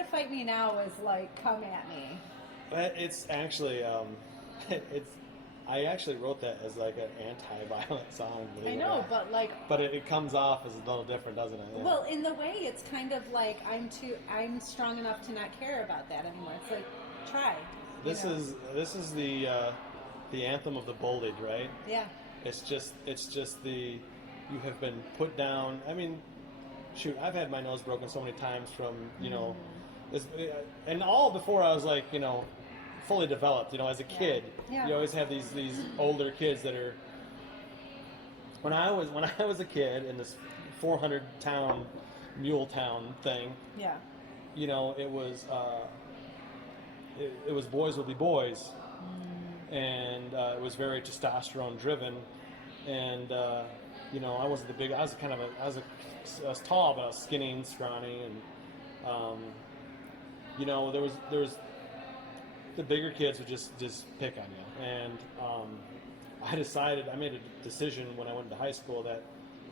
to fight me now was like, come at me. But it's actually, I actually wrote that as like an anti-violent song. I know, but like, but it comes off as a little different, doesn't it? Yeah. well, in the way, it's kind of like I'm strong enough to not care about that anymore. It's like, try. This is the anthem of the bullied, right? Yeah. It's just the you have been put down. I mean, shoot, I've had my nose broken so many times from this, and all before I was like fully developed. As a kid, Yeah. you always have these older kids that are. When I was a kid in this 400 town mule town thing, Yeah. it was it was boys will be boys, and it was very testosterone driven, and I wasn't the big. I was I was tall, but I was skinny and scrawny, and there was the bigger kids would just pick on you, and I made a decision when I went to high school that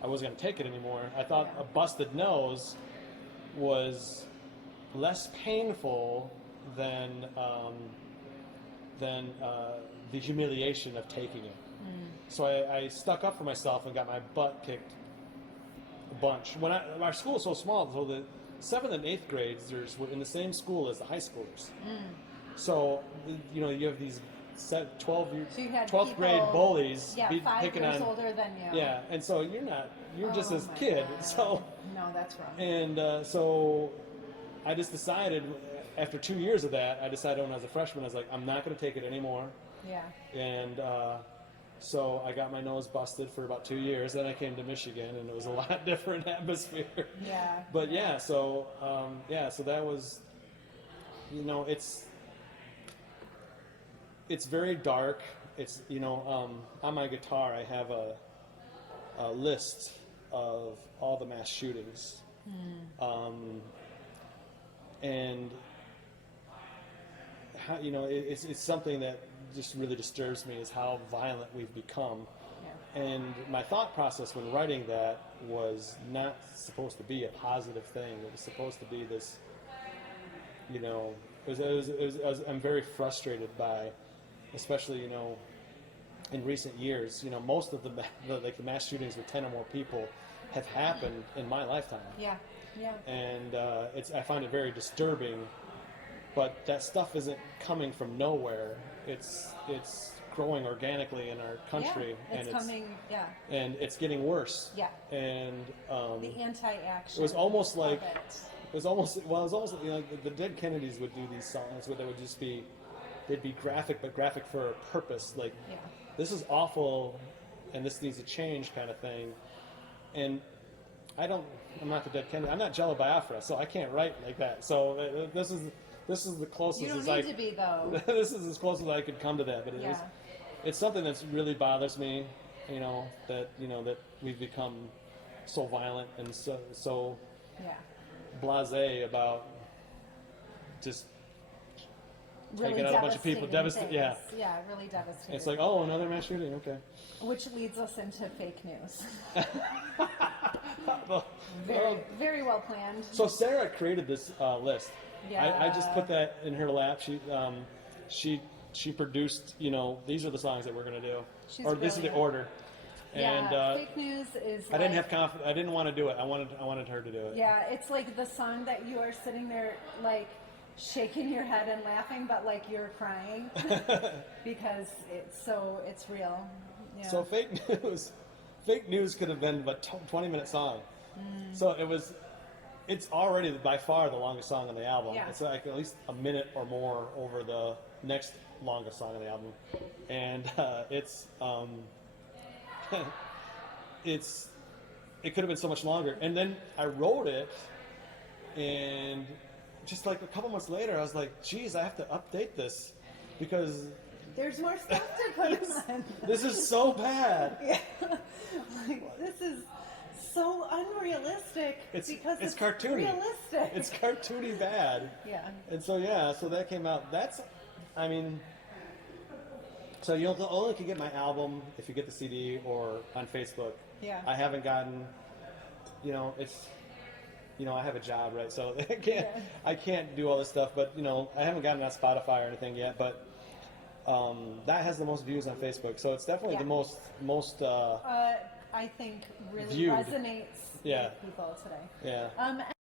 I wasn't going to take it anymore. I thought a busted nose was less painful than the humiliation of taking it. So I stuck up for myself and got my butt kicked a bunch. Our school is so small, so the 7th and 8th grades were in the same school as the high schoolers. So you have these 12th grade bullies picking on older than you. Yeah, and so you're just this kid. God. So no, that's wrong. And so I just decided after 2 years of that, I decided when I was a freshman, I was like, I'm not going to take it anymore. Yeah. And so I got my nose busted for about 2 years. Then I came to Michigan, and it was a lot different atmosphere. Yeah. But so that was, it's very dark. It's on my guitar I have a list of all the mass shootings, and how, it's something that just really disturbs me is how violent we've become. Yeah. And my thought process when writing that was not supposed to be a positive thing. It was supposed to be this, I'm very frustrated by, especially, in recent years, most of the mass shootings with 10 or more people have happened in my lifetime. Yeah, yeah. And I find it very disturbing, but that stuff isn't coming from nowhere. It's growing organically in our country, and it's getting worse. Yeah. And the anti-action. It was almost like the dead Kennedys would do these songs where they would just be. They'd be graphic, but graphic for a purpose. Like, this is awful, and this needs to change, kind of thing. And I'm not the dead Kennedy. I'm not Jello Biafra, so I can't write like that. So this is the closest. You don't need to be though. This is as close as I could come to that. But it's something that's really bothers me. That we've become so violent and so blasé about just. Really taking out a bunch of people, devastating. Yeah, really devastating. It's like, oh, another mass shooting, okay. Which leads us into fake news. Well, very well planned. So Sarah created this list. Yeah. I just put that in her lap. She produced. These are the songs that we're gonna do, this is the order. And fake news is. I didn't have confidence. I didn't want to do it. I wanted her to do it. Yeah, it's like the song that you are sitting there like. Shaking your head and laughing, but like you're crying because it's real. Yeah. So fake news could have been a 20-minute song. So it's already by far the longest song on the album. Yeah. It's like at least a minute or more over the next longest song on the album, and it could have been so much longer. And then I wrote it, and just like a couple months later, I was like, geez, I have to update this because there's more stuff to put on. This is so bad. Yeah. Like, this is so unrealistic because it's cartoony. Realistic. It's cartoony bad. Yeah. And so that came out. So you only can get my album if you get the CD or on Facebook. Yeah. I haven't gotten, you know, I have a job, right? So I can't do all this stuff. But you know, I haven't gotten on Spotify or anything yet. But that has the most views on Facebook, so it's definitely the most. I think really viewed. resonates with people today. Yeah.